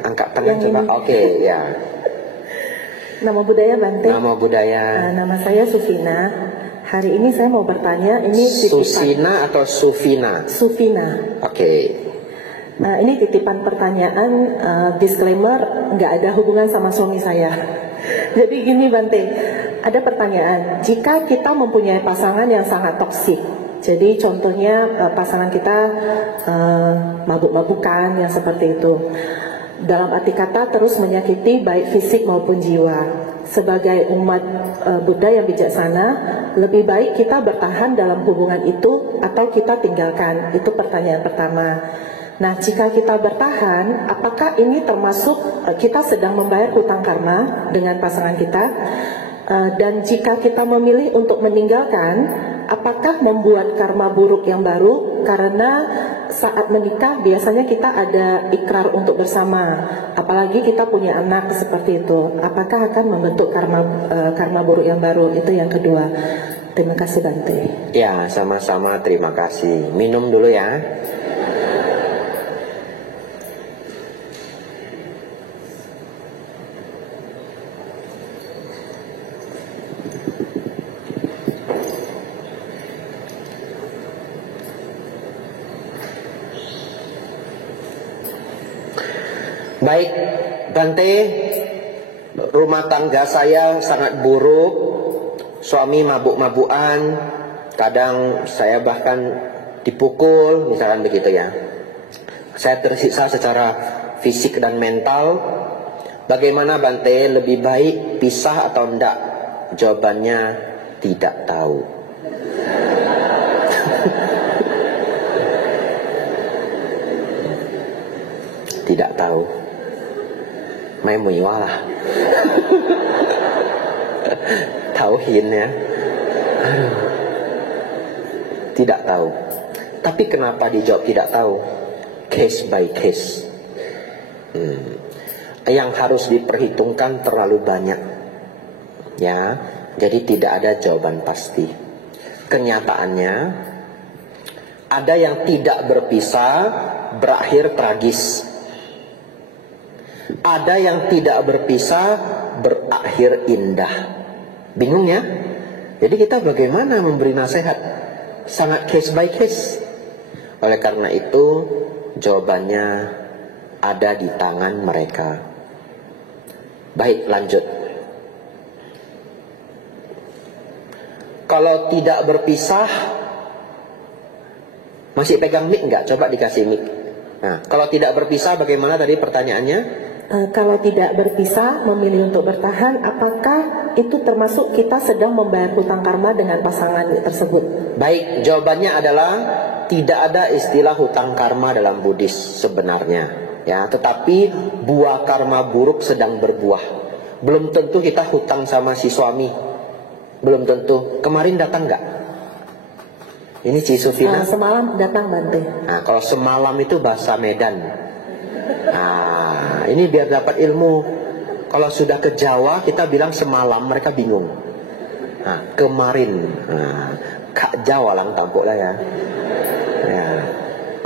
angkat tangan coba. Oke, ya. Nama budaya Bante. Nama budaya. Nama saya Sufina. Hari ini saya mau bertanya, ini titipan. Susina atau Sufina? Sufina. Oke. Nah, ini titipan pertanyaan, disclaimer, nggak ada hubungan sama suami saya. Jadi gini Bante, ada pertanyaan, jika kita mempunyai pasangan yang sangat toksik, jadi contohnya pasangan kita mabuk-mabukan yang seperti itu, dalam arti kata terus menyakiti baik fisik maupun jiwa. Sebagai umat Buddha yang bijaksana, lebih baik kita bertahan dalam hubungan itu atau kita tinggalkan? Itu pertanyaan pertama. Nah, jika kita bertahan, apakah ini termasuk kita sedang membayar hutang karma dengan pasangan kita? Dan jika kita memilih untuk meninggalkan, apakah membuat karma buruk yang baru? Karena saat menikah biasanya kita ada ikrar untuk bersama, apalagi kita punya anak seperti itu. Apakah akan membentuk karma buruk yang baru? Itu yang kedua. Terima kasih Bante. Ya, sama-sama, terima kasih. Minum dulu ya. Baik, Bante, rumah tangga saya sangat buruk. Suami mabuk-mabukan, kadang saya bahkan dipukul, misalkan begitu ya. Saya tersiksa secara fisik dan mental. Bagaimana Bante, lebih baik pisah atau enggak? Jawabannya tidak tahu. Tidak tahu. Mai mewah lah. Tauhin ya. Tidak tahu. Tapi kenapa dijawab tidak tahu? Case by case. Yang harus diperhitungkan terlalu banyak. Ya, jadi tidak ada jawaban pasti. Kenyataannya ada yang tidak berpisah berakhir tragis. Ada yang tidak berpisah berakhir indah. Bingung ya? Jadi kita bagaimana memberi nasihat? Sangat case by case. Oleh karena itu jawabannya ada di tangan mereka. Baik, lanjut. Kalau tidak berpisah, masih pegang mic enggak? Coba dikasih mic. Nah, kalau tidak berpisah bagaimana tadi pertanyaannya? Kalau tidak berpisah, memilih untuk bertahan, apakah itu termasuk kita sedang membayar hutang karma dengan pasangan tersebut? Baik, jawabannya adalah tidak ada istilah hutang karma dalam Buddhis sebenarnya, ya. Tetapi buah karma buruk sedang berbuah. Belum tentu kita hutang sama si suami, belum tentu. Kemarin datang nggak? Ini Ci Sufina. Semalam datang Bante. Nah, kalau semalam itu bahasa Medan. Nah, ini biar dapat ilmu. Kalau sudah ke Jawa kita bilang semalam, mereka bingung. Nah, kemarin. Nah, Kak Jawa lang tampuk lah ya. Ya,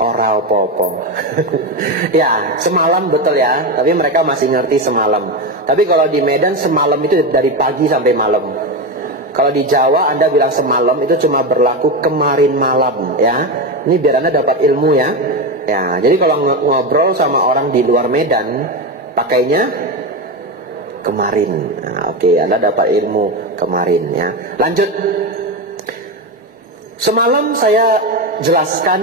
ora opo-opo. Ya, semalam betul ya. Tapi mereka masih ngerti semalam. Tapi kalau di Medan semalam itu dari pagi sampai malam. Kalau di Jawa Anda bilang semalam itu cuma berlaku kemarin malam ya. Ini biar Anda dapat ilmu ya. Ya, jadi kalau ngobrol sama orang di luar Medan pakainya kemarin. Nah, oke, Anda dapat ilmu kemarin ya. Lanjut. Semalam saya jelaskan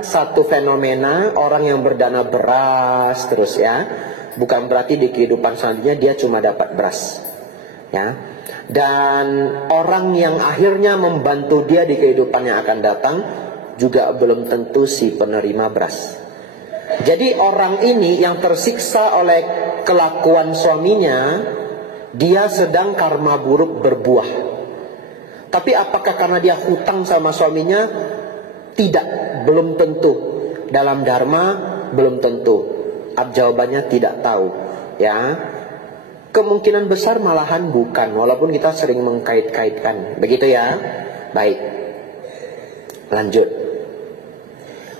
satu fenomena orang yang berdana beras terus ya. Bukan berarti di kehidupan selanjutnya dia cuma dapat beras. Ya. Dan orang yang akhirnya membantu dia di kehidupan yang akan datang juga belum tentu si penerima beras. Jadi orang ini yang tersiksa oleh kelakuan suaminya, dia sedang karma buruk berbuah. Tapi apakah karena dia hutang sama suaminya? Tidak, belum tentu. Dalam dharma belum tentu. Jawabannya tidak tahu. Ya, kemungkinan besar malahan bukan, walaupun kita sering mengkait-kaitkan. Begitu ya. Baik. Lanjut.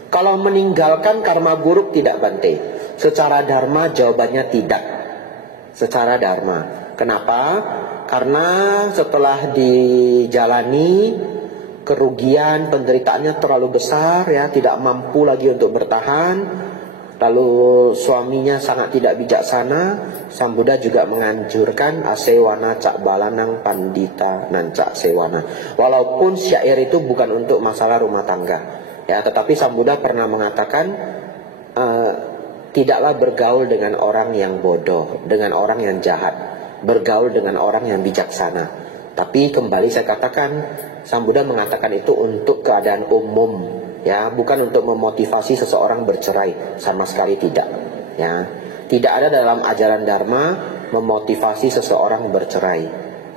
Kalau meninggalkan karma buruk tidak Bante. Secara dharma jawabannya tidak. Secara dharma. Kenapa? Karena setelah dijalani, kerugian, penderitaannya terlalu besar, ya, tidak mampu lagi untuk bertahan. Lalu suaminya sangat tidak bijaksana. Sang Buddha juga menganjurkan asewana cak balanang pandita nancak sewana. Walaupun syair itu bukan untuk masalah rumah tangga, ya, tetapi Sang Buddha pernah mengatakan tidaklah bergaul dengan orang yang bodoh, dengan orang yang jahat, bergaul dengan orang yang bijaksana. Tapi kembali saya katakan, Sang Buddha mengatakan itu untuk keadaan umum, ya, bukan untuk memotivasi seseorang bercerai, sama sekali tidak, ya. Tidak ada dalam ajaran Dharma memotivasi seseorang bercerai,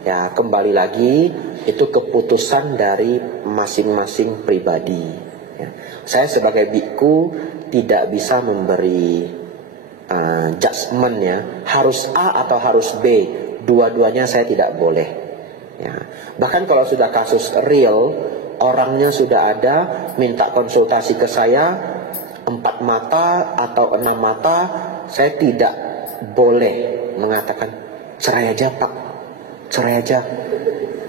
ya. Kembali lagi, itu keputusan dari masing-masing pribadi, ya. Saya sebagai biku tidak bisa memberi judgement, ya, harus A atau harus B, dua-duanya saya tidak boleh, ya. Bahkan kalau sudah kasus real, orangnya sudah ada, minta konsultasi ke saya 4 mata atau 6 mata, saya tidak boleh mengatakan cerai aja Pak, cerai aja,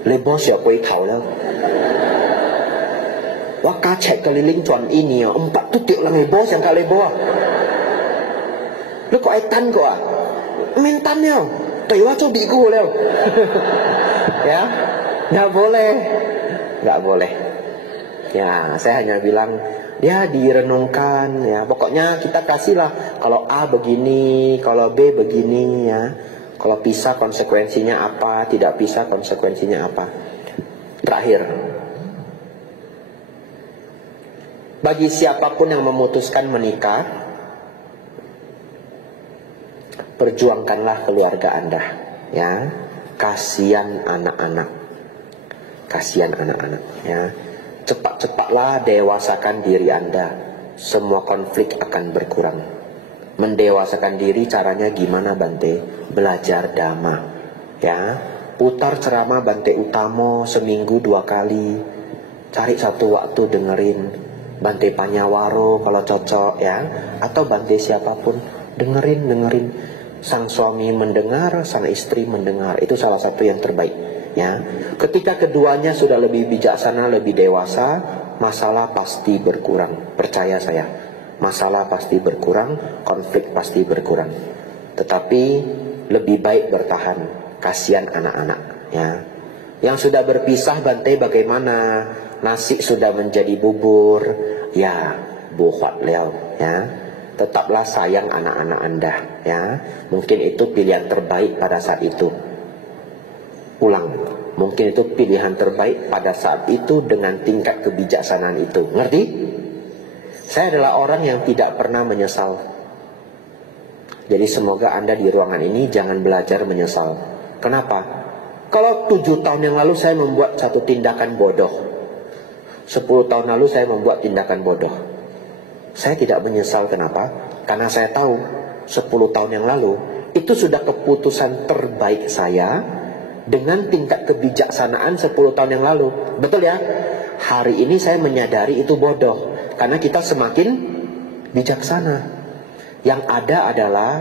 lebos ya pui tau lah. Wah kacek keliling cuan ini ya, 4 tutik lang lebos yang kali bawah. Lu kok etan kok ah? Mentannya, taiwa cobi ku leo. Ya, nggak boleh, nggak boleh. Ya, saya hanya bilang, ya direnungkan, ya. Pokoknya kita kasihlah, kalau A begini, kalau B begini, ya. Kalau pisah konsekuensinya apa, tidak pisah konsekuensinya apa. Terakhir, bagi siapapun yang memutuskan menikah, perjuangkanlah keluarga Anda, ya. Kasihan anak-anak, kasihan anak-anak, ya. Cepat-cepatlah dewasakan diri Anda, semua konflik akan berkurang. Mendewasakan diri caranya gimana Bante? Belajar dhamma, ya. Putar ceramah Bante Utamo seminggu 2 kali, cari satu waktu dengerin Bante Panyawaro kalau cocok, ya, atau Bante siapapun, dengerin. Sang suami mendengar, sang istri mendengar, itu salah satu yang terbaik, ya. Ketika keduanya sudah lebih bijaksana, lebih dewasa, masalah pasti berkurang. Percaya saya, masalah pasti berkurang, konflik pasti berkurang. Tetapi lebih baik bertahan, kasihan anak-anak, ya. Yang sudah berpisah Bante bagaimana? Nasi sudah menjadi bubur, ya, buat leo, ya. Tetaplah sayang anak-anak Anda, ya. Mungkin itu pilihan terbaik pada saat itu. Ulang, mungkin itu pilihan terbaik pada saat itu dengan tingkat kebijaksanaan itu. Ngerti? Saya adalah orang yang tidak pernah menyesal. Jadi semoga Anda di ruangan ini jangan belajar menyesal. Kenapa? Kalau 7 tahun yang lalu saya membuat satu tindakan bodoh, 10 tahun lalu saya membuat tindakan bodoh, saya tidak menyesal. Kenapa? Karena saya tahu 10 tahun yang lalu itu sudah keputusan terbaik saya dengan tingkat kebijaksanaan 10 tahun yang lalu. Betul ya? Hari ini saya menyadari itu bodoh karena kita semakin bijaksana. Yang ada adalah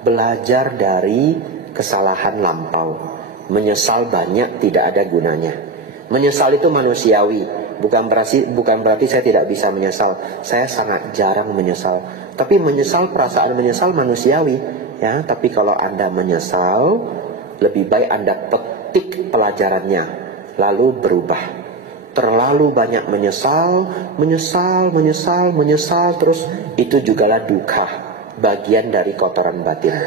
belajar dari kesalahan lampau. Menyesal banyak tidak ada gunanya. Menyesal itu manusiawi. Bukan berarti saya tidak bisa menyesal. Saya sangat jarang menyesal. Tapi perasaan menyesal manusiawi, ya. Tapi kalau Anda menyesal, lebih baik Anda petik pelajarannya, lalu berubah. Terlalu banyak menyesal, terus itu jugalah dukkha, bagian dari kotoran batin.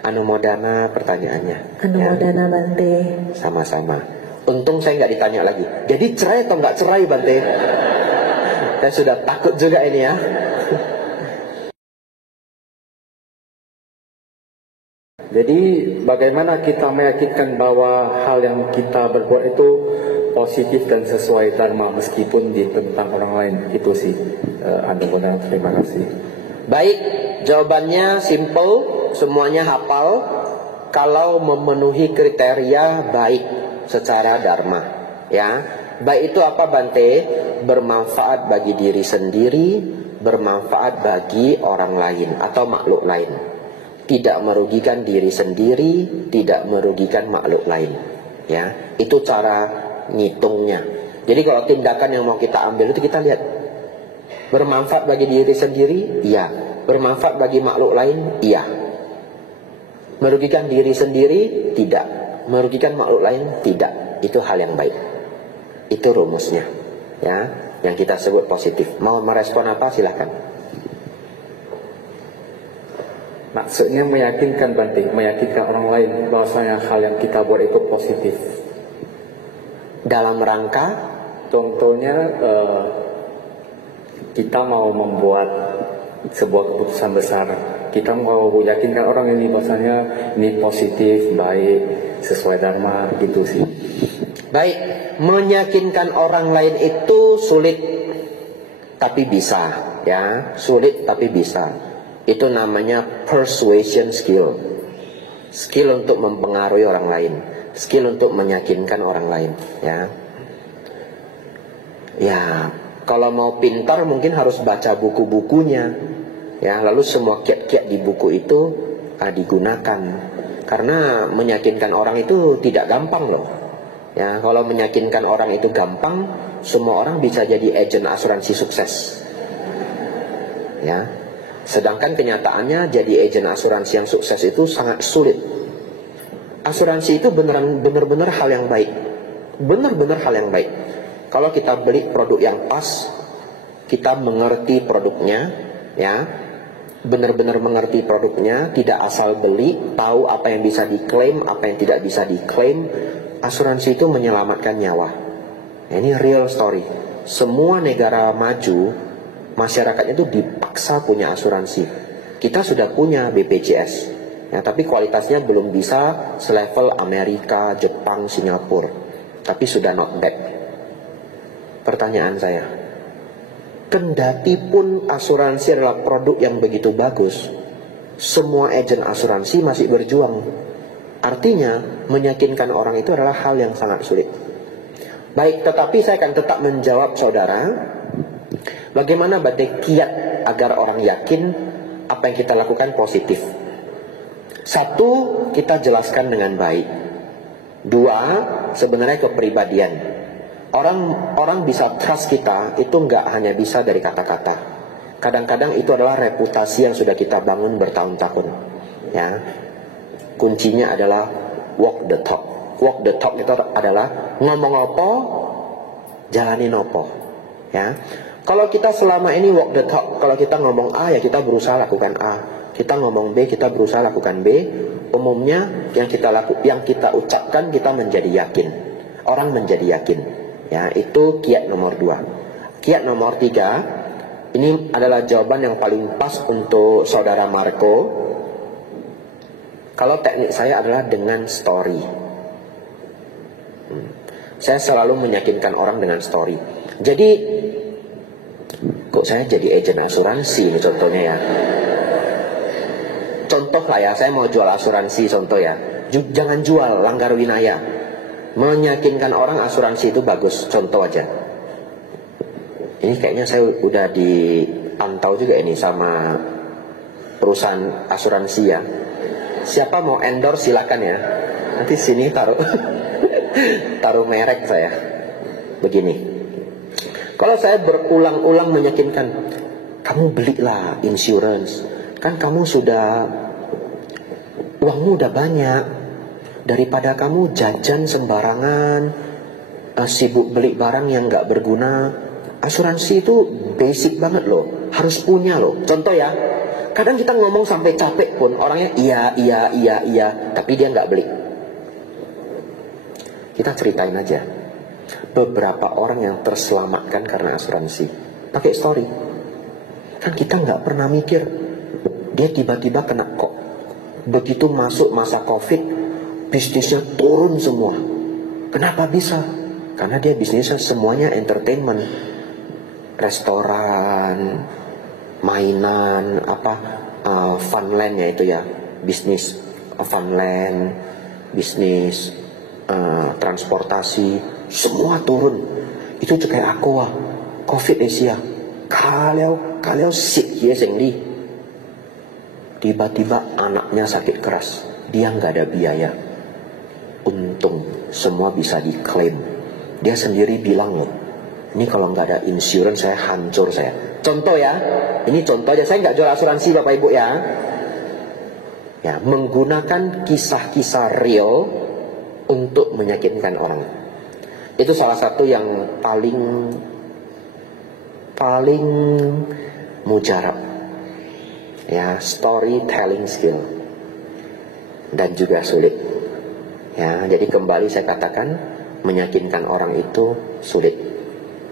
Anumodana pertanyaannya. Anumodana, ya. Bante. Sama-sama. Untung saya nggak ditanya lagi, jadi cerai atau nggak cerai Bante? Saya sudah takut juga ini, ya. Jadi bagaimana kita meyakinkan bahwa hal yang kita berbuat itu positif dan sesuai dharma meskipun ditentang orang lain? Itu sih, Anumodana. Terima kasih. Baik, jawabannya simple, semuanya hafal. Kalau memenuhi kriteria baik secara dharma, ya. Baik itu apa Bante? Bermanfaat bagi diri sendiri, bermanfaat bagi orang lain atau makhluk lain. Tidak merugikan diri sendiri, tidak merugikan makhluk lain. Ya, itu cara ngitungnya. Jadi kalau tindakan yang mau kita ambil itu kita lihat. Bermanfaat bagi diri sendiri? Iya. Bermanfaat bagi makhluk lain? Iya. Merugikan diri sendiri? Tidak. Merugikan makhluk lain? Tidak. Itu hal yang baik. Itu rumusnya, ya, yang kita sebut positif. Mau merespon apa silahkan. Maksudnya meyakinkan Bante, meyakinkan orang lain bahwasanya hal yang kita buat itu positif. Dalam rangka, contohnya kita mau membuat sebuah keputusan besar, kita mau yakinkan orang ini bahwasanya ini positif, baik, sesuai dharma, gitu sih. baik, meyakinkan orang lain itu sulit, tapi bisa, ya, sulit tapi bisa. Itu namanya persuasion skill. Skill untuk mempengaruhi orang lain, skill untuk meyakinkan orang lain, ya. Ya, kalau mau pintar mungkin harus baca buku-bukunya, ya. Lalu semua kiat-kiat di buku itu digunakan. Karena meyakinkan orang itu tidak gampang loh. Ya, kalau meyakinkan orang itu gampang, semua orang bisa jadi agen asuransi sukses. Ya. Sedangkan kenyataannya jadi agen asuransi yang sukses itu sangat sulit. Asuransi itu benar-benar hal yang baik. Benar-benar hal yang baik. Kalau kita beli produk yang pas, kita mengerti produknya, ya. Benar-benar mengerti produknya, tidak asal beli, tahu apa yang bisa diklaim, apa yang tidak bisa diklaim. Asuransi itu menyelamatkan nyawa. Ini real story. Semua negara maju, masyarakatnya itu dipaksa punya asuransi. Kita sudah punya BPJS, ya, tapi kualitasnya belum bisa selevel Amerika, Jepang, Singapura. Tapi sudah not bad. Pertanyaan saya, kendati pun asuransi adalah produk yang begitu bagus, semua agen asuransi masih berjuang. Artinya, meyakinkan orang itu adalah hal yang sangat sulit. Baik, tetapi saya akan tetap menjawab saudara, bagaimana Bante kiat agar orang yakin apa yang kita lakukan positif. Satu, kita jelaskan dengan baik. Dua, sebenarnya kepribadian. Orang bisa trust kita itu nggak hanya bisa dari kata-kata. Kadang-kadang itu adalah reputasi yang sudah kita bangun bertahun-tahun. Ya, kuncinya adalah walk the talk. Walk the talk itu adalah ngomong apa, jalanin apa. Ya, kalau kita selama ini walk the talk, kalau kita ngomong A ya kita berusaha lakukan A. Kita ngomong B, kita berusaha lakukan B. Umumnya yang kita ucapkan kita menjadi yakin. Orang menjadi yakin. Ya, itu kiat nomor 2. Kiat nomor 3, ini adalah jawaban yang paling pas untuk saudara Marco. Kalau teknik saya adalah dengan story. Saya selalu meyakinkan orang dengan story. Jadi, kok saya jadi agen asuransi contohnya ya. Contoh lah ya, saya mau jual asuransi contoh ya. Jangan jual, langgar winaya. Meyakinkan orang asuransi itu bagus, contoh aja. Ini kayaknya saya udah dipantau juga ini sama perusahaan asuransi ya. Siapa mau endorse silakan ya. Nanti sini taruh taruh merek saya. Begini. Kalau saya berulang-ulang meyakinkan, kamu belilah insurance. Kan kamu uangmu udah banyak. Daripada kamu jajan sembarangan, sibuk beli barang yang gak berguna. Asuransi itu basic banget loh, harus punya loh. Contoh ya, kadang kita ngomong sampai capek pun orangnya iya, tapi dia gak beli. Kita ceritain aja beberapa orang yang terselamatkan karena asuransi. Pakai story. Kan kita gak pernah mikir, dia tiba-tiba kena kok. Begitu masuk masa COVID, bisnisnya turun semua. Kenapa bisa? Karena dia bisnisnya semuanya entertainment, restoran, mainan, funland ya itu ya, bisnis funland, bisnis transportasi, semua turun. Itu kayak aku ah, COVID Asia. Kalau sick ya sendiri. Tiba-tiba anaknya sakit keras. Dia nggak ada biaya. Untung semua bisa diklaim. Dia sendiri bilang loh, ini kalau nggak ada insurance saya hancur saya. Contoh ya, ini contoh aja. Saya nggak jual asuransi Bapak Ibu ya. Ya, menggunakan kisah-kisah real untuk meyakinkan orang. Itu salah satu yang paling mujarab. Ya, storytelling skill. Dan juga sulit. Ya, jadi kembali saya katakan, meyakinkan orang itu sulit.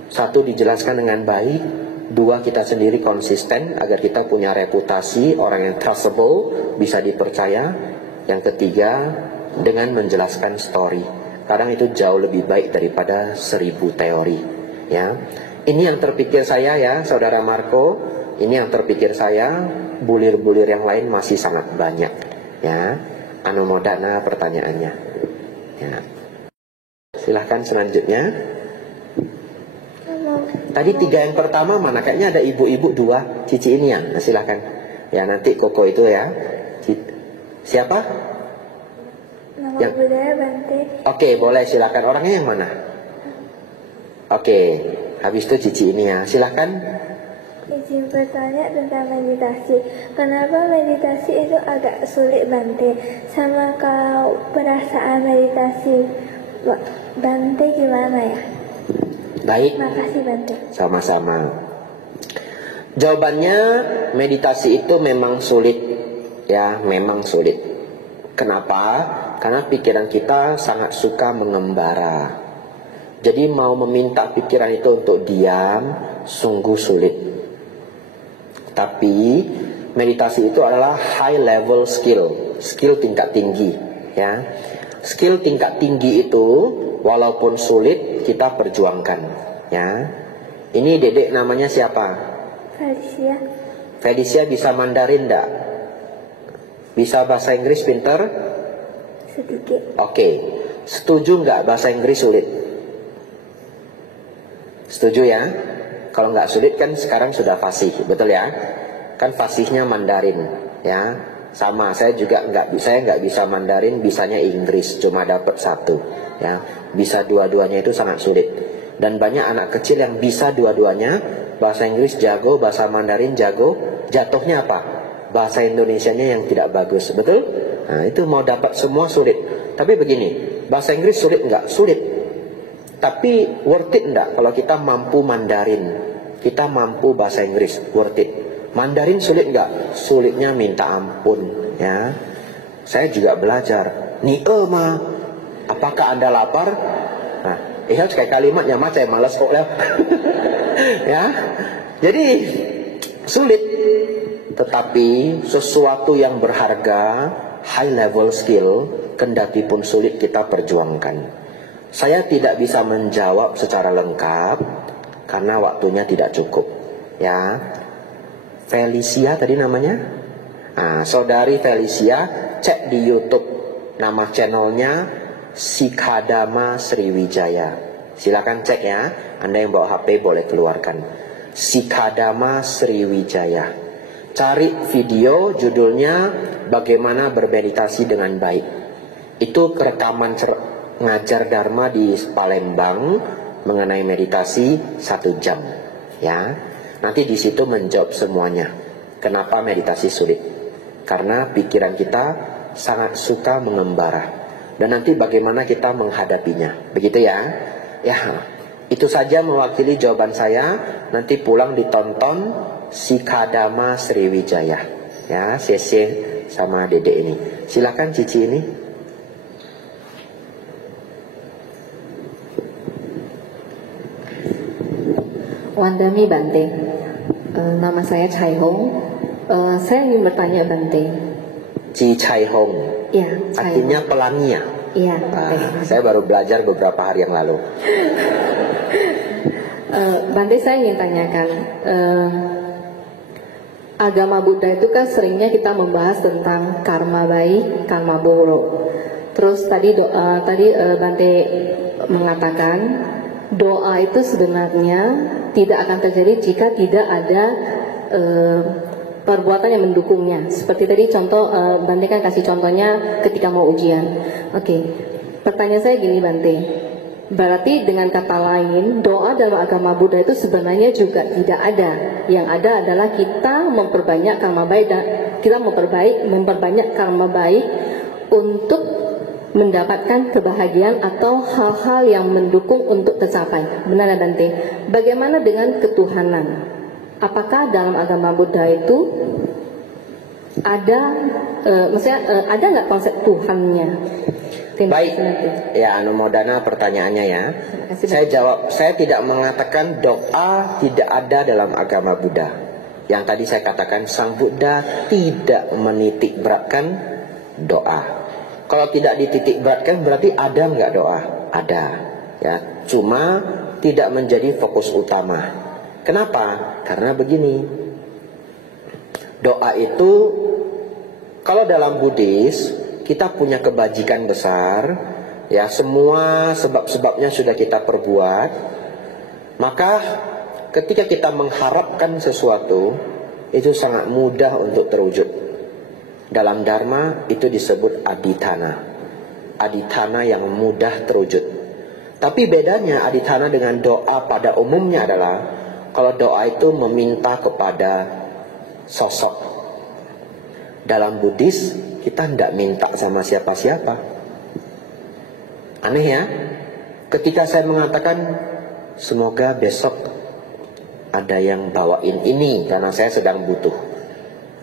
Satu, dijelaskan dengan baik. Dua, kita sendiri konsisten agar kita punya reputasi orang yang trustable, bisa dipercaya. Yang ketiga, dengan menjelaskan story. Kadang itu jauh lebih baik daripada 1000 teori. Ya, ini yang terpikir saya ya, Saudara Marco. Ini yang terpikir saya. Bulir-bulir yang lain masih sangat banyak. Ya, anumodana pertanyaannya. Ya. Silahkan selanjutnya. Tadi 3 yang pertama mana? Kayaknya ada ibu-ibu 2. Cici ini ya. Nah, silahkan. Ya, nanti Koko itu ya. Siapa? Nama budaya Bante. Oke, boleh silakan. Orangnya yang mana? Oke, habis itu Cici ini ya. Silahkan. Izin bertanya tentang meditasi. Kenapa meditasi itu agak sulit Bante? Sama kalau perasaan meditasi Bante gimana ya? Baik. Makasih Bante. Sama-sama. Jawabannya, meditasi itu memang sulit. Ya, memang sulit. Kenapa? Karena pikiran kita sangat suka mengembara. Jadi mau meminta pikiran itu untuk diam, sungguh sulit. Tapi meditasi itu adalah high level skill, skill tingkat tinggi, ya. Skill tingkat tinggi itu walaupun sulit kita perjuangkan, ya. Ini Dedek namanya siapa? Felicia. Felicia bisa Mandarin enggak? Bisa bahasa Inggris pinter? Sedikit. Oke. Setuju enggak bahasa Inggris sulit? Setuju ya? Kalau nggak sulit kan sekarang sudah fasih, betul ya? Kan fasihnya Mandarin, ya. Sama, saya nggak bisa Mandarin, bisanya Inggris, cuma dapat 1, ya. Bisa dua-duanya itu sangat sulit. Dan banyak anak kecil yang bisa dua-duanya, bahasa Inggris jago, bahasa Mandarin jago, jatuhnya apa? Bahasa Indonesianya yang tidak bagus, betul? Nah, itu mau dapat semua sulit. Tapi begini, bahasa Inggris sulit nggak? Sulit. Tapi worth it enggak kalau kita mampu Mandarin? Kita mampu bahasa Inggris, worth it. Mandarin sulit enggak? Sulitnya minta ampun, ya. Saya juga belajar. Ma, apakah Anda lapar? Nah, harus kayak kalimatnya mas saya malas kok lah. Ya. Jadi sulit. Tetapi sesuatu yang berharga, high level skill, kendati pun sulit kita perjuangkan. Saya tidak bisa menjawab secara lengkap karena waktunya tidak cukup, ya. Felicia tadi namanya. Nah, saudari Felicia, cek di YouTube nama channelnya Sikadama Sriwijaya. Silakan cek ya. Anda yang bawa HP boleh keluarkan. Sikadama Sriwijaya. Cari video judulnya Bagaimana Bermeditasi dengan Baik. Itu rekaman ngajar Dharma di Palembang mengenai meditasi 1 jam, ya. Nanti di situ menjawab semuanya. Kenapa meditasi sulit? Karena pikiran kita sangat suka mengembara. Dan nanti bagaimana kita menghadapinya. Begitu ya. Ya, itu saja mewakili jawaban saya. Nanti pulang ditonton Sikadama Sriwijaya. Ya, sesi sama Dedek ini. Silakan Cici ini. Wandami Bante, nama saya Chai Hong. Saya ingin bertanya Bante. Ci Chai Hong. Ya, Chai artinya Hong. pelangi ya? Iya. Saya baru belajar beberapa hari yang lalu. Bante, saya ingin tanyakan, agama Buddha itu kan seringnya kita membahas tentang karma baik, karma buruk. Terus tadi Bante mengatakan doa itu sebenarnya tidak akan terjadi jika tidak ada perbuatan yang mendukungnya. Seperti tadi contoh Bante kan kasih contohnya ketika mau ujian. Oke, pertanyaan saya gini Bante, berarti dengan kata lain doa dalam agama Buddha itu sebenarnya juga tidak ada. Yang ada adalah kita memperbanyak karma baik dan kita memperbanyak karma baik untuk mendapatkan kebahagiaan atau hal-hal yang mendukung untuk tercapai. Benar Bante? Bagaimana dengan ketuhanan? Apakah dalam agama Buddha itu ada, ada nggak konsep Tuhannya? Baik, ya Anumodana pertanyaannya ya. Saya jawab, saya tidak mengatakan doa tidak ada dalam agama Buddha. Yang tadi saya katakan Sang Buddha tidak menitik beratkan doa. Kalau tidak dititik beratkan berarti ada nggak doa? Ada, ya. Cuma tidak menjadi fokus utama. Kenapa? Karena begini, doa itu kalau dalam Buddhis kita punya kebajikan besar, ya semua sebab-sebabnya sudah kita perbuat. Maka ketika kita mengharapkan sesuatu itu sangat mudah untuk terwujud. Dalam Dharma itu disebut adithana. Adithana yang mudah terwujud. Tapi bedanya adithana dengan doa pada umumnya adalah kalau doa itu meminta kepada sosok. Dalam Buddhis kita tidak minta sama siapa-siapa. Aneh ya. Ketika saya mengatakan semoga besok ada yang bawain ini karena saya sedang butuh.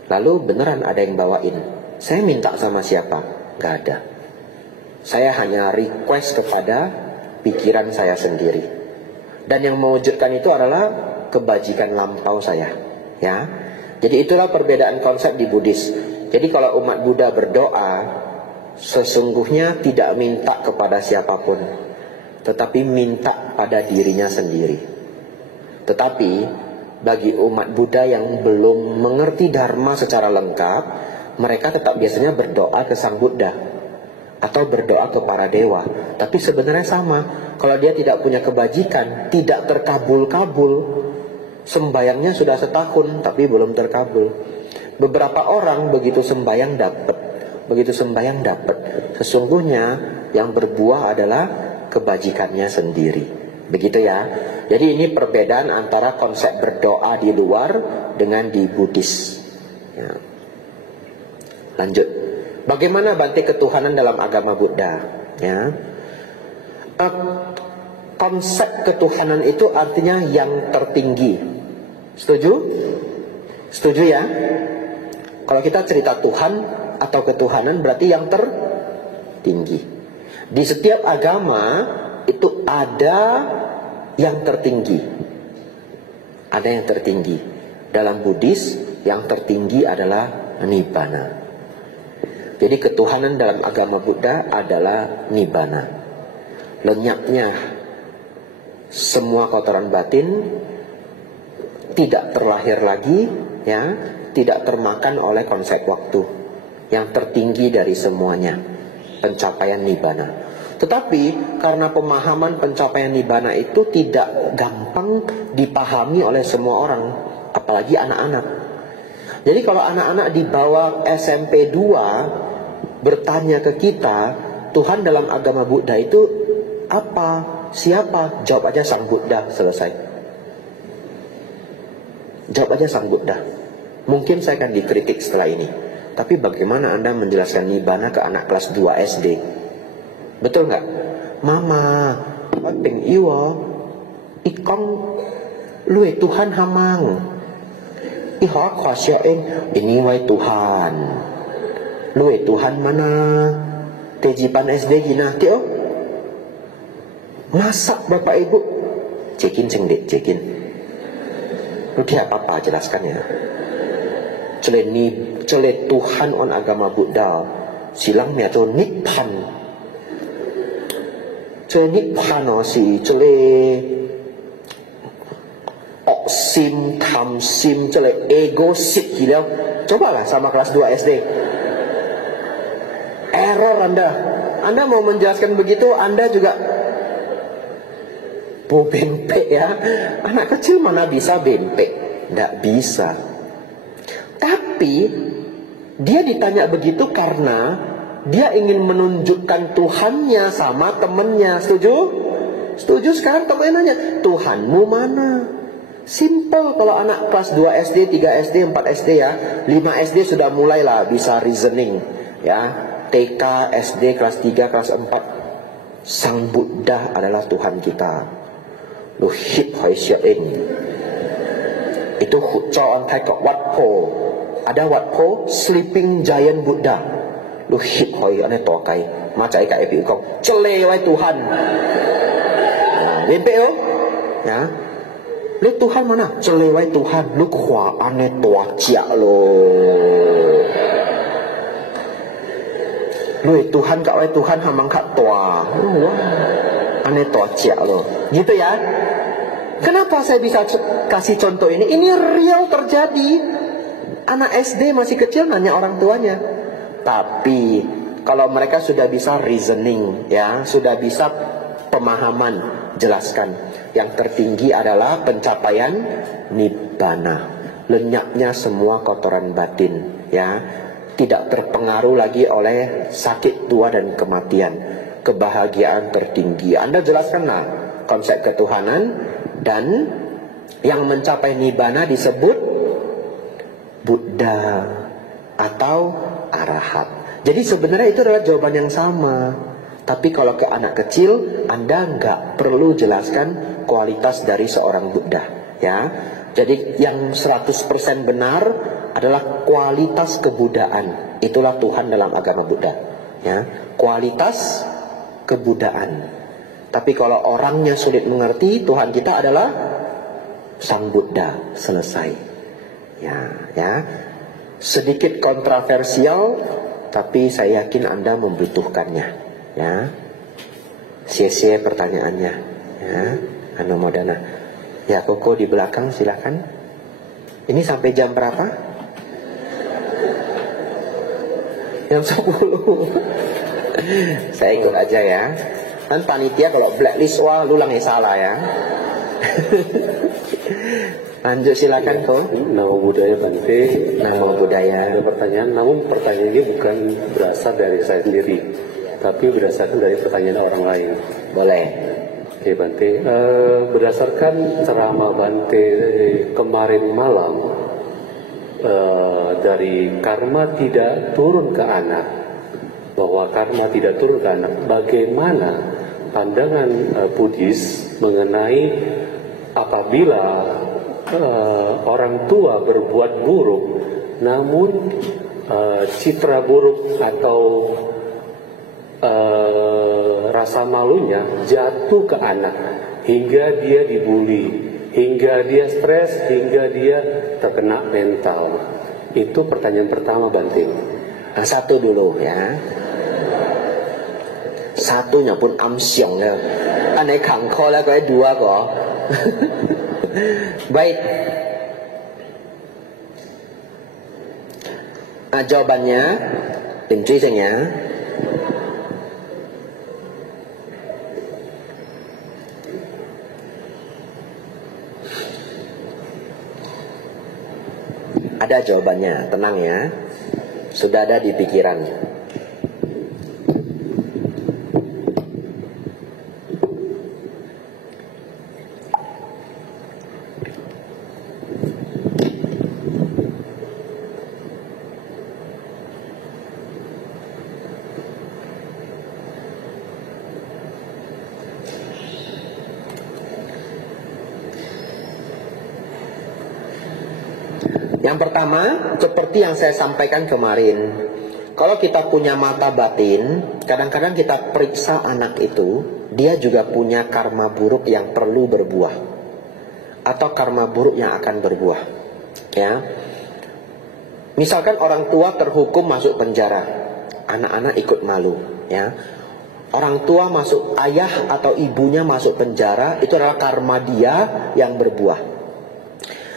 Lalu beneran ada yang bawain. Saya minta sama siapa? Gak ada. Saya hanya request kepada pikiran saya sendiri. Dan yang mewujudkan itu adalah kebajikan lampau saya, ya. Jadi itulah perbedaan konsep di Buddhis. Jadi kalau umat Buddha berdoa, sesungguhnya tidak minta kepada siapapun, tetapi minta pada dirinya sendiri. Tetapi bagi umat Buddha yang belum mengerti Dharma secara lengkap, mereka tetap biasanya berdoa ke Sang Buddha atau berdoa ke para dewa. Tapi sebenarnya sama. Kalau dia tidak punya kebajikan, tidak terkabul-kabul, sembayangnya sudah setahun tapi belum terkabul. Beberapa orang begitu sembayang dapat, sesungguhnya yang berbuah adalah kebajikannya sendiri. Begitu ya. Jadi ini perbedaan antara konsep berdoa di luar dengan di Buddhis, ya. Lanjut. Bagaimana Bante ketuhanan dalam agama Buddha, ya? Konsep ketuhanan itu artinya yang tertinggi. Setuju? Setuju ya? Kalau kita cerita Tuhan atau ketuhanan berarti yang tertinggi. Di setiap agama itu ada yang tertinggi. Ada yang tertinggi. Dalam Buddhis yang tertinggi adalah Nibbana. Jadi ketuhanan dalam agama Buddha adalah Nibbana. Lenyapnya semua kotoran batin, tidak terlahir lagi, ya, tidak termakan oleh konsep waktu. Yang tertinggi dari semuanya, pencapaian Nibbana. Tetapi karena pemahaman pencapaian Nibbana itu tidak gampang dipahami oleh semua orang, apalagi anak-anak. Jadi kalau anak-anak di bawah SMP 2 bertanya ke kita, Tuhan dalam agama Buddha itu apa? Siapa? Jawab aja Sang Buddha, selesai. Jawab aja Sang Buddha. Mungkin saya akan dikritik setelah ini, tapi bagaimana Anda menjelaskan Nibbana ke anak kelas 2 SD? Betul nggak? Mama, penting iwo, ikong, lu Tuhan hamang. Iho khosyoeng, ini wai Tuhan. Lu Tuhan mana? Tejipan SD gina, tio? Masak Bapak Ibu? Cekin dek, cekin. Lu dia apa jelaskan ya? Cele Tuhan on agama Buddha, silang miato Nippan. Cele Nippan si cele oksim, tamsim, cele ego sip gila. Cobalah sama kelas 2 SD. Error Anda. Anda mau menjelaskan begitu, Anda juga Bu bempek ya. Anak kecil mana bisa bempek? Tidak bisa. Tapi dia ditanya begitu karena dia ingin menunjukkan Tuhannya sama temennya. Setuju? Setuju. Sekarang temennya nanya, Tuhanmu mana? Simple kalau anak kelas 2 SD, 3 SD, 4 SD ya. 5 SD sudah mulailah bisa reasoning ya. TK, SD, kelas 3, kelas 4. Sang Buddha adalah Tuhan kita. Lu hip hai siain. Itu Huchoan Thai kok Wat Po. Ada Wat Po Sleeping Giant Buddha. Lu hip hai ane to kai. Macai kai pi kong. Cele wai Tuhan. Bempek yo. Ya. Lu Tuhan mana? Cele wai Tuhan. Lu khwa ane to cia lo. Lu Tuhan kak wai Tuhan hamang kak tua. Ane to cia lo. Gitu ya. Kenapa saya bisa kasih contoh ini? Ini real terjadi. Anak SD masih kecil nanya orang tuanya. Tapi kalau mereka sudah bisa reasoning ya, sudah bisa pemahaman, jelaskan. Yang tertinggi adalah pencapaian nibbana. Lenyapnya semua kotoran batin ya. Tidak terpengaruh lagi oleh sakit tua dan kematian. Kebahagiaan tertinggi. Anda jelaskanlah konsep ketuhanan. Dan yang mencapai nibbana disebut Buddha atau Arahat. Jadi sebenarnya itu adalah jawaban yang sama. Tapi kalau ke anak kecil, Anda nggak perlu jelaskan kualitas dari seorang Buddha ya. Jadi yang 100% benar adalah kualitas kebudaan. Itulah Tuhan dalam agama Buddha ya. Kualitas kebudaan. Tapi kalau orangnya sulit mengerti, Tuhan kita adalah Sang Buddha. Selesai. Ya. Sedikit kontroversial, tapi saya yakin Anda membutuhkannya. Ya. Sia-sia pertanyaannya. Ya. Anu Modana. Ya, Koko di belakang silakan. Ini sampai jam berapa? Jam 10. Saya ikut aja ya. Kan panitia kalau blacklist wah lu lang salah ya. Lanjut silakan kok. Nama budaya Bante. Nama budaya. Ada pertanyaan, namun pertanyaannya bukan berasal dari saya sendiri, tapi berdasarkan dari pertanyaan orang lain. Boleh. Oke Bante, berdasarkan ceramah Bante kemarin malam, dari karma tidak turun ke anak, bahwa karma tidak turun ke anak, bagaimana pandangan Buddhis mengenai apabila orang tua berbuat buruk, namun citra buruk atau rasa malunya jatuh ke anak hingga dia dibully, hingga dia stres, hingga dia terkena mental. Itu pertanyaan pertama Bante. Nah, satu dulu ya. Satunya pun amsyong ya. Aneh kangko lah kayak dua kok. Baik. Nah, jawabannya penjelasannya ada jawabannya, tenang ya. Sudah ada di pikiran. Yang pertama, seperti yang saya sampaikan kemarin, kalau kita punya mata batin, kadang-kadang kita periksa anak itu, dia juga punya karma buruk yang perlu berbuah, atau karma buruk yang akan berbuah. Ya, misalkan orang tua terhukum masuk penjara, anak-anak ikut malu. Ya, orang tua masuk, ayah atau ibunya masuk penjara, itu adalah karma dia yang berbuah.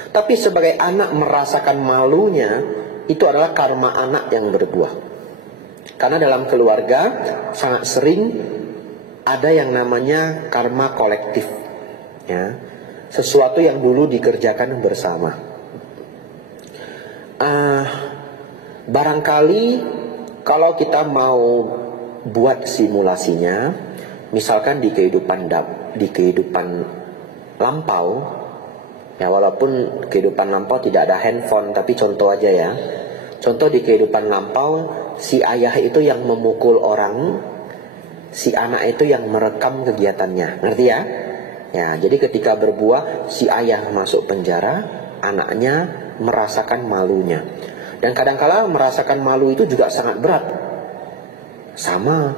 Tapi sebagai anak merasakan malunya, itu adalah karma anak yang berbuah. Karena dalam keluarga sangat sering ada yang namanya karma kolektif. ya, sesuatu yang dulu dikerjakan bersama. Barangkali kalau kita mau buat simulasinya, misalkan di kehidupan lampau, ya walaupun kehidupan lampau tidak ada handphone, tapi contoh aja ya. Contoh di kehidupan lampau, si ayah itu yang memukul orang, si anak itu yang merekam kegiatannya, ngerti ya? Ya, jadi ketika berbuah, si ayah masuk penjara, anaknya merasakan malunya. Dan kadang-kala merasakan malu itu juga sangat berat. Sama,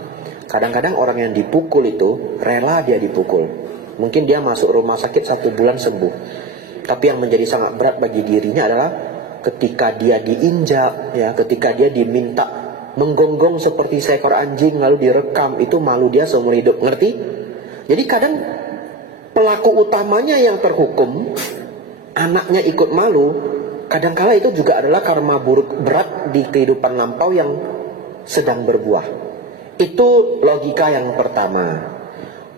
kadang-kadang orang yang dipukul itu rela dia dipukul. Mungkin dia masuk rumah sakit 1 bulan sembuh. Tapi yang menjadi sangat berat bagi dirinya adalah ketika dia diinjak, ya, ketika dia diminta menggonggong seperti seekor anjing lalu direkam, itu malu dia seumur hidup, ngerti? Jadi kadang pelaku utamanya yang terhukum, anaknya ikut malu, kadangkala itu juga adalah karma buruk berat di kehidupan lampau yang sedang berbuah. Itu logika yang pertama.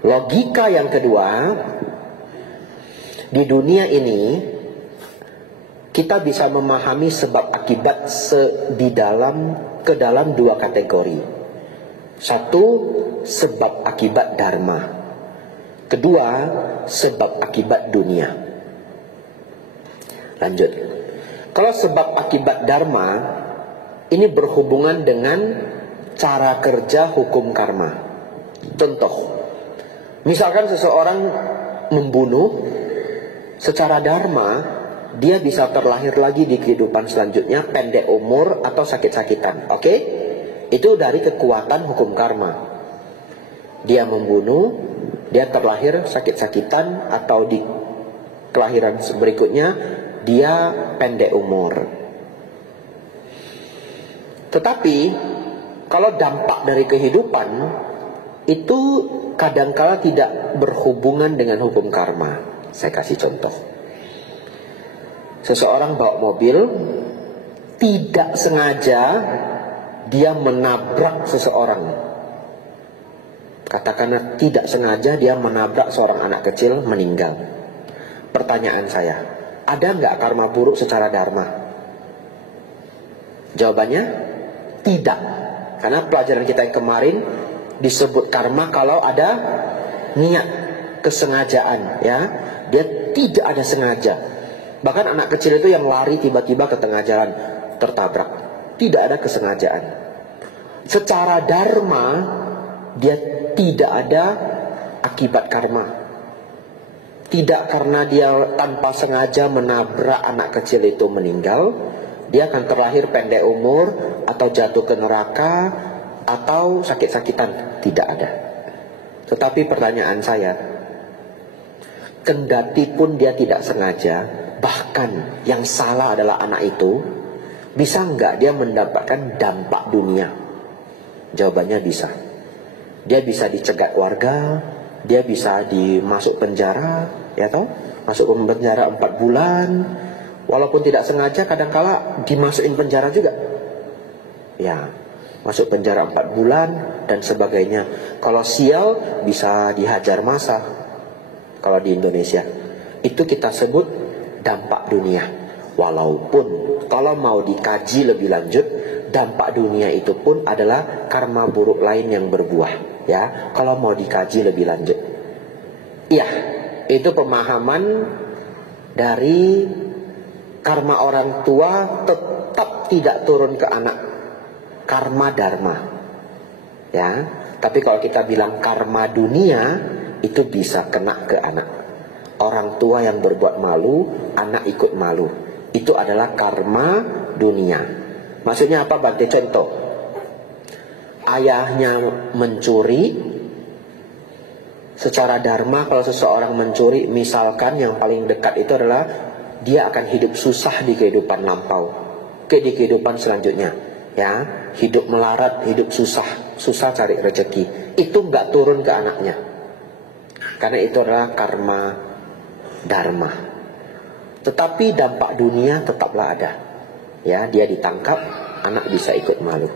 Logika yang kedua, di dunia ini kita bisa memahami sebab akibat ke dalam 2 kategori. Satu, sebab akibat dharma. Kedua, sebab akibat dunia. Lanjut. Kalau sebab akibat dharma, ini berhubungan dengan cara kerja hukum karma. Contoh, misalkan seseorang membunuh, secara dharma dia bisa terlahir lagi di kehidupan selanjutnya, pendek umur atau sakit-sakitan. Oke? Itu dari kekuatan hukum karma. Dia membunuh, dia terlahir sakit-sakitan, atau di kelahiran berikutnya dia pendek umur. Tetapi kalau dampak dari kehidupan itu kadangkala tidak berhubungan dengan hukum karma. Saya kasih contoh. Seseorang bawa mobil, tidak sengaja dia menabrak seseorang. Katakanlah tidak sengaja dia menabrak seorang anak kecil, meninggal. Pertanyaan saya, ada nggak karma buruk secara dharma? Jawabannya tidak. Karena pelajaran kita yang kemarin disebut karma kalau ada niat, kesengajaan, ya. Dia tidak ada sengaja. Bahkan anak kecil itu yang lari tiba-tiba ke tengah jalan tertabrak, tidak ada kesengajaan. Secara dharma dia tidak ada akibat karma. Tidak karena dia tanpa sengaja menabrak anak kecil itu meninggal, dia akan terlahir pendek umur atau jatuh ke neraka atau sakit-sakitan, tidak ada. Tetapi pertanyaan saya, kendati pun dia tidak sengaja, bahkan yang salah adalah anak itu, bisa enggak dia mendapatkan dampak dunia? Jawabannya bisa. Dia bisa dicegat warga, dia bisa dimasuk penjara, ya toh? Masuk penjara 4 bulan, walaupun tidak sengaja kadangkala dimasukin penjara juga. Ya, masuk penjara 4 bulan dan sebagainya. Kalau sial bisa dihajar massa. Kalau di Indonesia itu kita sebut dampak dunia. Walaupun kalau mau dikaji lebih lanjut, dampak dunia itu pun adalah karma buruk lain yang berbuah, ya. Kalau mau dikaji lebih lanjut, iya, itu pemahaman dari karma orang tua tetap tidak turun ke anak, karma dharma, ya. Tapi kalau kita bilang karma dunia, itu bisa kena ke anak. Orang tua yang berbuat malu, anak ikut malu. Itu adalah karma dunia. Maksudnya apa, Bante? Contoh, ayahnya mencuri. Secara dharma kalau seseorang mencuri, misalkan yang paling dekat itu adalah dia akan hidup susah di kehidupan lampau, di kehidupan selanjutnya, ya, hidup melarat, hidup susah cari rezeki. Itu nggak turun ke anaknya, karena itu adalah karma dharma. Tetapi dampak dunia tetaplah ada, ya. Dia ditangkap, anak bisa ikut malu.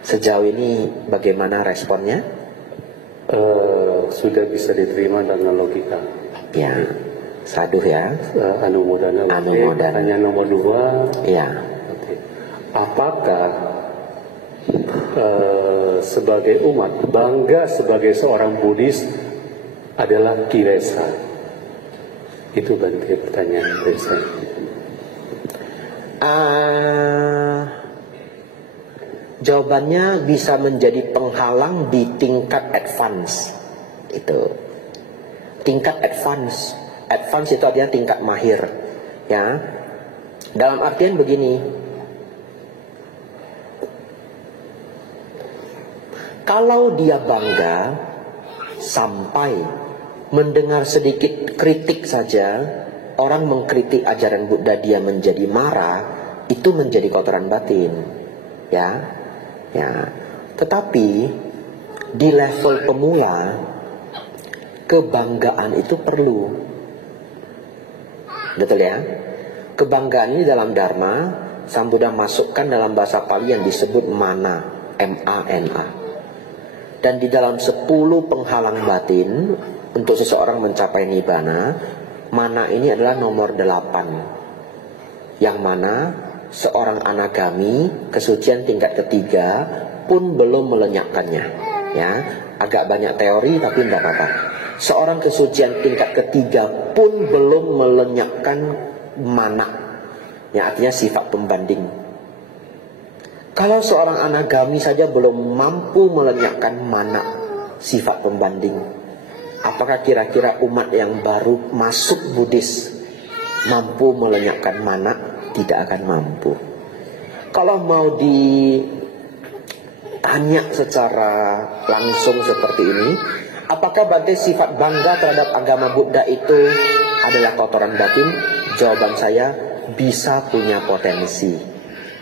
Sejauh ini bagaimana responnya? Sudah bisa diterima dengan logika. Ya, saduh ya. Anumodana. Anumodana. Hanya nomor 2. Ya. Oke. Apakah sebagai umat bangga sebagai seorang Buddhis adalah kilesa? Itu Bante pertanyaan dari saya. Jawabannya bisa menjadi penghalang di tingkat advance. Itu tingkat advance. Advance itu artinya tingkat mahir, ya. Dalam artian begini, kalau dia bangga sampai mendengar sedikit kritik saja, orang mengkritik ajaran Buddha dia menjadi marah, itu menjadi kotoran batin, ya. Tetapi di level pemula, kebanggaan itu perlu. Betul ya? Kebanggaan ini dalam Dharma, Sang Buddha masukkan dalam bahasa Pali yang disebut mana, M-A-N-A. Dan di dalam 10 penghalang batin untuk seseorang mencapai Nibbana, mana ini adalah nomor 8. Yang mana seorang anagami, kesucian tingkat ketiga, pun belum melenyapkannya. Ya, agak banyak teori tapi tidak apa-apa. Seorang kesucian tingkat ketiga pun belum melenyapkan mana, yang artinya sifat pembanding. Kalau seorang anagami saja belum mampu melenyapkan mana, sifat pembanding, apakah kira-kira umat yang baru masuk Buddhis mampu melenyapkan mana? Tidak akan mampu. Kalau mau ditanya secara langsung seperti ini, apakah Bante sifat bangga terhadap agama Buddha itu adalah kotoran batin? Jawaban saya, bisa punya potensi.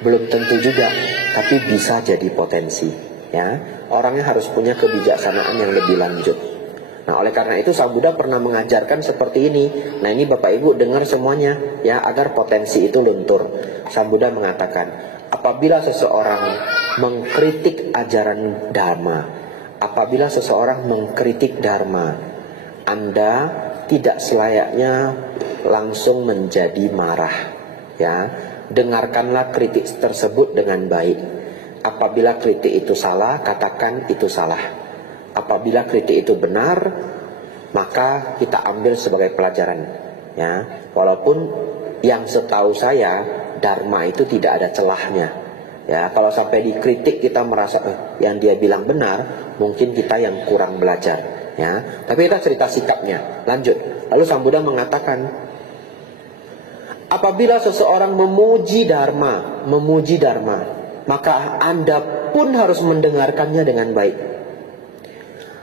Belum tentu juga, tapi bisa jadi potensi. Ya, orangnya harus punya kebijaksanaan yang lebih lanjut. Nah, oleh karena itu Sang Buddha pernah mengajarkan seperti ini. Nah, ini Bapak Ibu dengar semuanya ya, agar potensi itu luntur. Sang Buddha mengatakan, apabila seseorang mengkritik ajaran Dharma, apabila seseorang mengkritik Dharma, Anda tidak selayaknya langsung menjadi marah. Ya, dengarkanlah kritik tersebut dengan baik. Apabila kritik itu salah, katakan itu salah. Apabila kritik itu benar, maka kita ambil sebagai pelajaran. Ya, walaupun yang setahu saya Dharma itu tidak ada celahnya. Ya, kalau sampai dikritik kita merasa yang dia bilang benar, mungkin kita yang kurang belajar. Ya, tapi kita cerita sikapnya. Lanjut. Lalu Sang Buddha mengatakan, apabila seseorang memuji Dharma, maka Anda pun harus mendengarkannya dengan baik.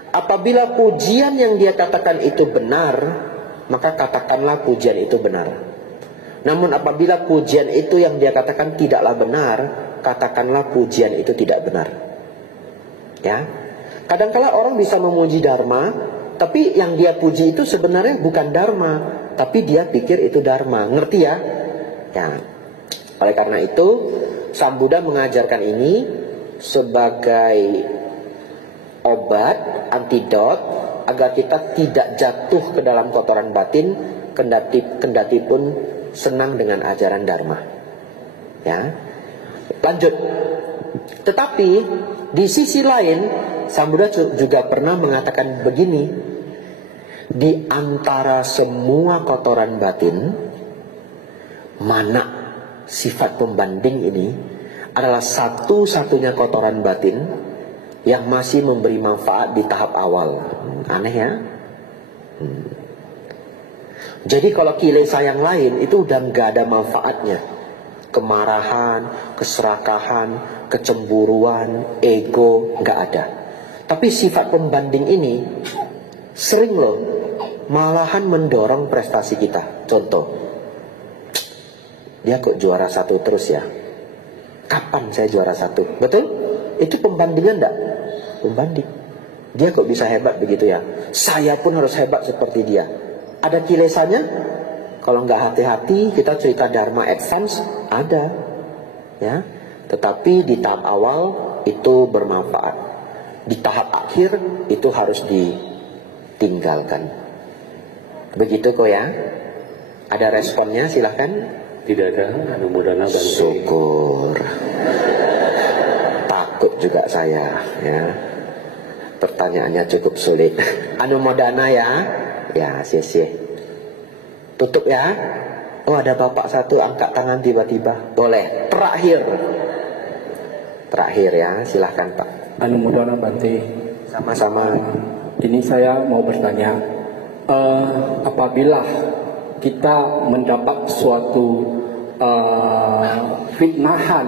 Apabila pujian yang dia katakan itu benar, maka katakanlah pujian itu benar. Namun apabila pujian itu yang dia katakan tidaklah benar, katakanlah pujian itu tidak benar. Ya, kadang-kala orang bisa memuji Dharma, tapi yang dia puji itu sebenarnya bukan Dharma, tapi dia pikir itu Dharma. Ngerti ya? Ya. Oleh karena itu, Sang Buddha mengajarkan ini sebagai obat, antidot, agar kita tidak jatuh ke dalam kotoran batin, kendati pun senang dengan ajaran Dharma. Ya, lanjut. Tetapi di sisi lain, Sang Buddha juga pernah mengatakan begini, di antara semua kotoran batin, mana sifat pembanding ini adalah satu-satunya kotoran batin yang masih memberi manfaat di tahap awal. Aneh ya? Jadi kalau kilesa yang lain itu udah gak ada manfaatnya. Kemarahan, keserakahan, kecemburuan, ego, gak ada. Tapi sifat pembanding ini sering loh malahan mendorong prestasi kita. Contoh, dia kok juara 1 terus ya? Kapan saya juara 1? Betul? Itu pembandingan enggak? Pembanding. Dia kok bisa hebat begitu ya? Saya pun harus hebat seperti dia. Ada kilesanya? Kalau nggak hati-hati, kita cerita Dharma advance, ada. Ya. Tetapi di tahap awal itu bermanfaat. Di tahap akhir itu harus ditinggalkan. Begitu kok ya. Ada responnya, silahkan. Tidak ada. Anumodana Bante. Syukur. Takut juga saya ya. Pertanyaannya cukup sulit. Anumodana ya. Ya, sia-sia. Tutup ya. Oh, ada bapak satu angkat tangan tiba-tiba. Boleh. Terakhir ya, silahkan Pak. Anumodana Bante. Sama-sama. Ini saya mau bertanya, apabila kita mendapat suatu fitnahan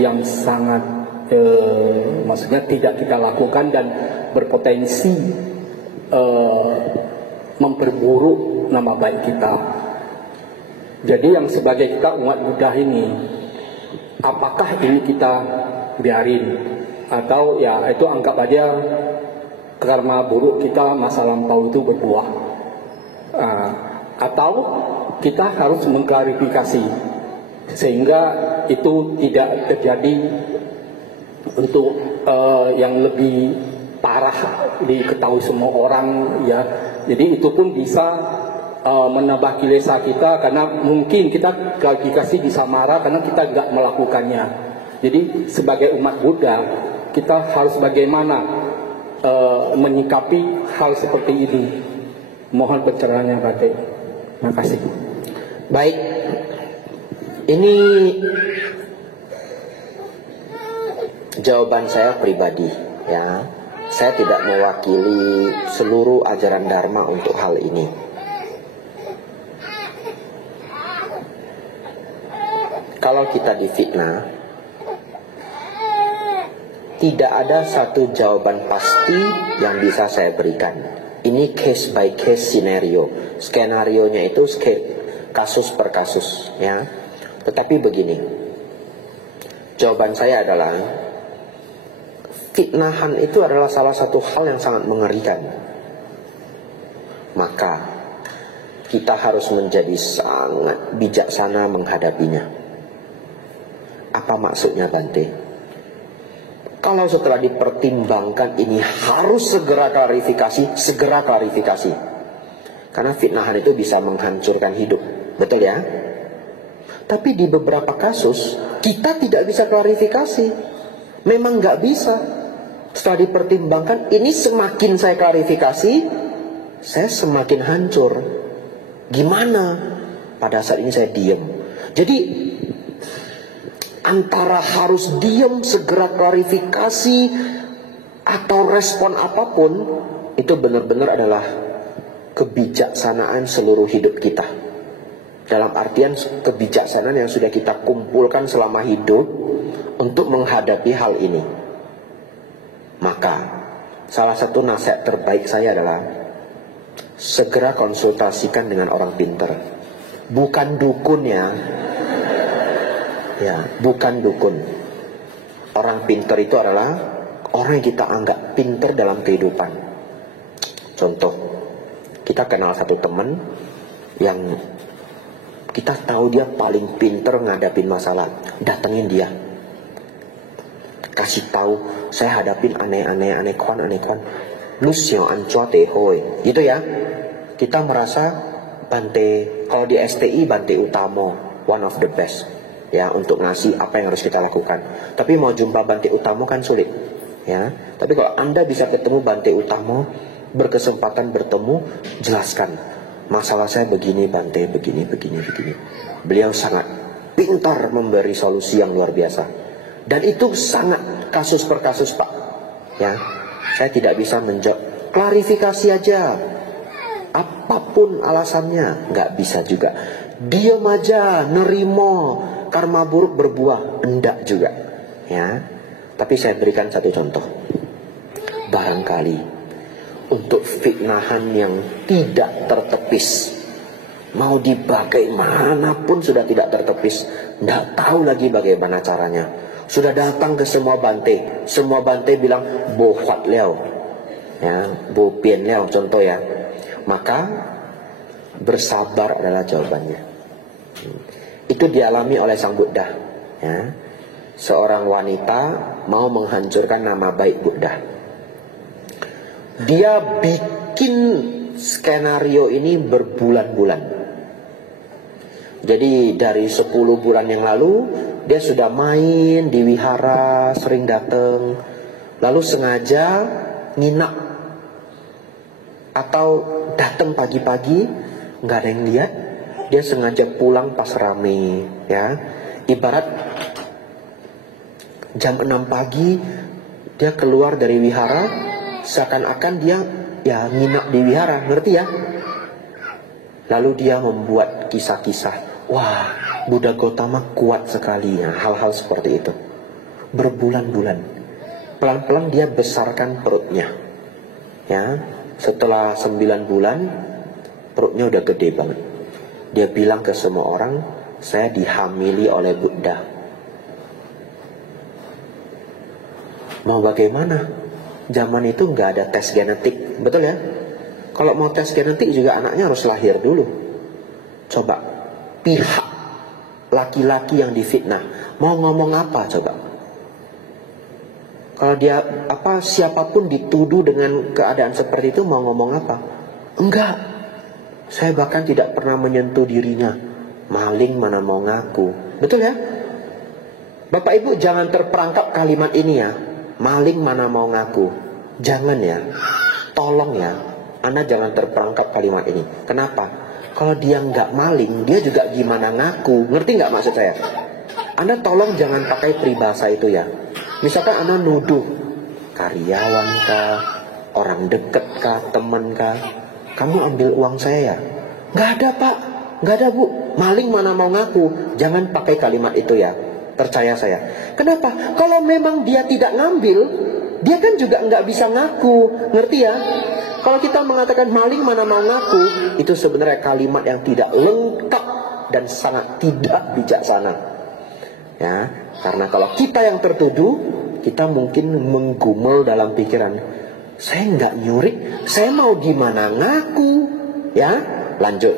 yang sangat maksudnya tidak kita lakukan dan berpotensi memperburuk nama baik kita. Jadi yang sebagai kita umat Buddha ini, apakah ini kita biarin atau ya itu anggap aja karma buruk kita masa lampau itu berbuah, atau kita harus mengklarifikasi sehingga itu tidak terjadi untuk yang lebih parah diketahui semua orang ya. Jadi itu pun bisa menambah kilesa kita karena mungkin kita klarifikasi bisa marah karena kita nggak melakukannya. Jadi sebagai umat Buddha kita harus bagaimana menyikapi hal seperti ini. Mohon pencerahannya Bante. Terima kasih. Baik. Ini jawaban saya pribadi ya. Saya tidak mewakili seluruh ajaran Dharma untuk hal ini. Kalau kita difitnah, tidak ada satu jawaban pasti yang bisa saya berikan. Ini case by case scenario. Skenarionya itu kasus per kasus ya. Tetapi begini, jawaban saya adalah fitnahan itu adalah salah satu hal yang sangat mengerikan. Maka kita harus menjadi sangat bijaksana menghadapinya. Apa maksudnya Bante? Kalau setelah dipertimbangkan ini harus segera klarifikasi, segera klarifikasi. Karena fitnahan itu bisa menghancurkan hidup. Betul ya? Tapi di beberapa kasus kita tidak bisa klarifikasi. Memang nggak bisa. Setelah dipertimbangkan, ini semakin saya klarifikasi, saya semakin hancur. Gimana? Pada saat ini saya diam. Jadi antara harus diam, segera klarifikasi, atau respon apapun, itu benar-benar adalah kebijaksanaan seluruh hidup kita. Dalam artian kebijaksanaan yang sudah kita kumpulkan selama hidup untuk menghadapi hal ini. Maka salah satu nasihat terbaik saya adalah segera konsultasikan dengan orang pintar. Bukan dukun ya. Ya, bukan dukun. Orang pintar itu adalah orang yang kita anggap pintar dalam kehidupan. Contoh, kita kenal satu teman yang kita tahu dia paling pintar ngadapin masalah. Datengin dia, kasih tahu, saya hadapin aneh kuan. Lu siang ancua tehoi. Gitu ya. Kita merasa Bante, kalau di STI Bante Utamo, one of the best. Ya, untuk ngasih apa yang harus kita lakukan. Tapi mau jumpa Bante Utamo kan sulit. Ya, tapi kalau Anda bisa ketemu Bante Utamo, berkesempatan bertemu, jelaskan masalah saya begini Bante, begini. Beliau sangat pintar memberi solusi yang luar biasa. Dan itu sangat kasus per kasus Pak. Ya, saya tidak bisa menjawab. Klarifikasi aja. Apapun alasannya, nggak bisa juga. Diam aja, nerimo, karma buruk berbuah, enggak juga. Ya, tapi saya berikan satu contoh. Barangkali untuk fitnahan yang tidak tertepis, mau dibagaimanapun sudah tidak tertepis, enggak tahu lagi bagaimana caranya. Sudah datang ke semua Bante, semua Bante bilang bohwat leo, ya, bopien leo contoh ya. Maka bersabar adalah jawabannya. Itu dialami oleh Sang Buddha. Ya. Seorang wanita mau menghancurkan nama baik Buddha. Dia bikin skenario ini berbulan-bulan. Jadi dari 10 bulan yang lalu dia sudah main di wihara, sering datang, lalu sengaja nginap atau datang pagi-pagi, nggak ada yang lihat, dia sengaja pulang pas rame, ya. Ibarat jam 6 pagi dia keluar dari wihara, seakan-akan dia ya nginap di wihara, ngerti ya? Lalu dia membuat kisah-kisah, wah Buddha Gautama kuat sekali, ya, hal-hal seperti itu. Berbulan-bulan, pelan-pelan dia besarkan perutnya, ya. Setelah 9 bulan perutnya udah gede banget. Dia bilang ke semua orang, saya dihamili oleh Buddha. Mau bagaimana? Zaman itu nggak ada tes genetik, betul ya? Kalau mau tes genetik juga anaknya harus lahir dulu. Coba pihak laki-laki yang difitnah mau ngomong apa coba? Kalau dia siapapun dituduh dengan keadaan seperti itu mau ngomong apa? Enggak. Saya bahkan tidak pernah menyentuh dirinya. Maling mana mau ngaku. Betul ya? Bapak Ibu jangan terperangkap kalimat ini ya. Maling mana mau ngaku. Jangan ya. Tolong ya. Anda jangan terperangkap kalimat ini. Kenapa? Kalau dia nggak maling, dia juga gimana ngaku. Ngerti nggak maksud saya? Anda tolong jangan pakai peribahasa itu ya. Misalkan Anda nuduh karyawan kah, orang deket kah, teman kah, kamu ambil uang saya ya? Nggak ada Pak, nggak ada Bu. Maling mana mau ngaku. Jangan pakai kalimat itu ya. Percaya saya. Kenapa? Kalau memang dia tidak ngambil, dia kan juga nggak bisa ngaku. Ngerti ya? Kalau kita mengatakan maling mana mau ngaku, itu sebenarnya kalimat yang tidak lengkap dan sangat tidak bijaksana. Ya, karena kalau kita yang tertuduh, kita mungkin menggumul dalam pikiran, saya nggak nyuri, saya mau gimana ngaku, ya. Lanjut.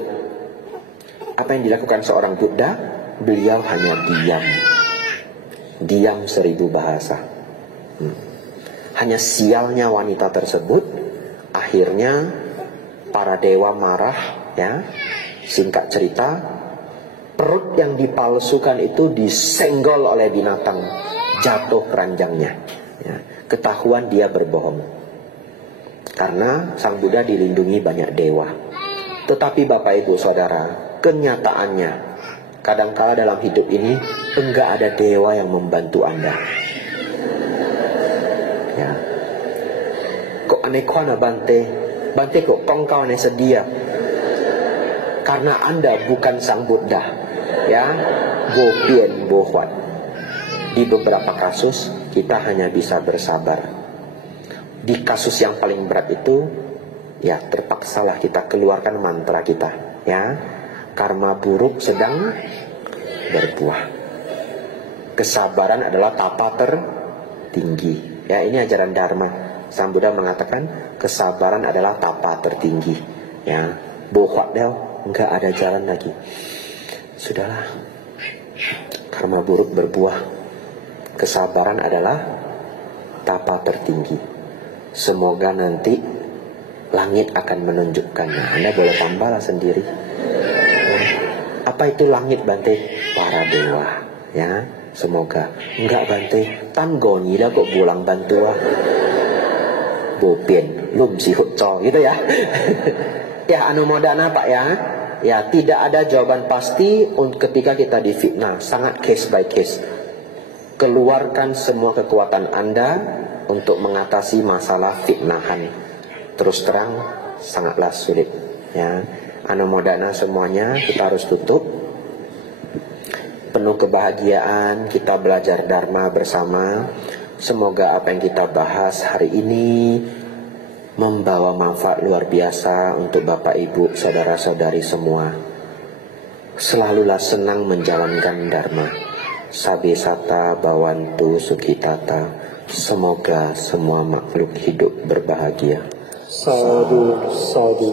Apa yang dilakukan seorang Buddha? Beliau hanya diam 1000 bahasa. Hanya sialnya wanita tersebut. Akhirnya para dewa marah, ya. Singkat cerita, perut yang dipalsukan itu disenggol oleh binatang, jatuh keranjangnya, ya. Ketahuan dia berbohong. Karena Sang Buddha dilindungi banyak dewa. Tetapi Bapak Ibu Saudara, kenyataannya kadangkala dalam hidup ini enggak ada dewa yang membantu Anda. Ya. Kok aneh kuana Bante kok kau aneh sedia. Karena Anda bukan Sang Buddha, ya. Bo Pien Bo Huat. Di beberapa kasus kita hanya bisa bersabar. Di kasus yang paling berat itu, ya terpaksalah kita keluarkan mantra kita, ya. Karma buruk sedang berbuah. Kesabaran adalah tapa tertinggi. Ya, ini ajaran Dharma. Sang Buddha mengatakan kesabaran adalah tapa tertinggi. Ya, bohwat del, nggak ada jalan lagi. Sudahlah, karma buruk berbuah. Kesabaran adalah tapa tertinggi. Semoga nanti langit akan menunjukkannya. Anda boleh tambahlah sendiri. Ya. Apa itu langit Bante? Para dewa. Ya, semoga. Enggak Bante, tan goni lah kok pulang bantua. Bopien, lum si hutco, gitu ya. Ya, anumodana Pak ya. Ya, tidak ada jawaban pasti ketika kita difitnah. Sangat case by case. Keluarkan semua kekuatan Anda untuk mengatasi masalah fitnahan. Terus terang, sangatlah sulit. Ya, anumodana semuanya, kita harus tutup. Penuh kebahagiaan, kita belajar Dharma bersama. Semoga apa yang kita bahas hari ini membawa manfaat luar biasa untuk Bapak Ibu, saudara-saudari semua. Selalulah senang menjalankan Dharma. Sabe sata bawantu sukhitata. Semoga semua makhluk hidup berbahagia. Sadhu, sadhu.